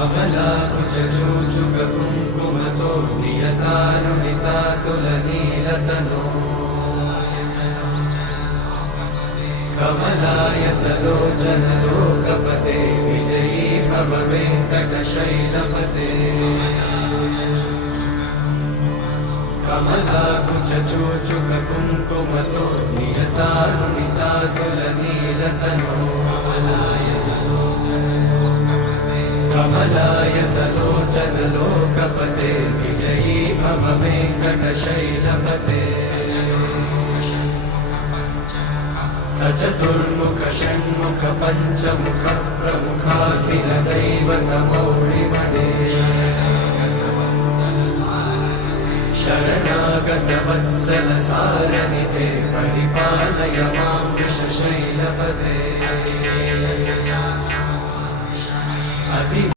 कमलाकुचूचुककुङ्कुमतो नियतारुणितातुलनीलतनो कमलायतलोचनलोकपते विजयी भव वेङ्कटशैलपते कमलाकुचूचुककुङ्कुमतो नियतारुणितातुलनीलतनो कमलायतलोचनलोकपते विजयी भव वेङ्कटशैलपते सचतुर्मुख षण्मुख पञ्चमुख प्रमुखाखिल दैवतमौळिमणे शरणागत वत्सल सारनिधे परिपालय मां वृषशैलपते।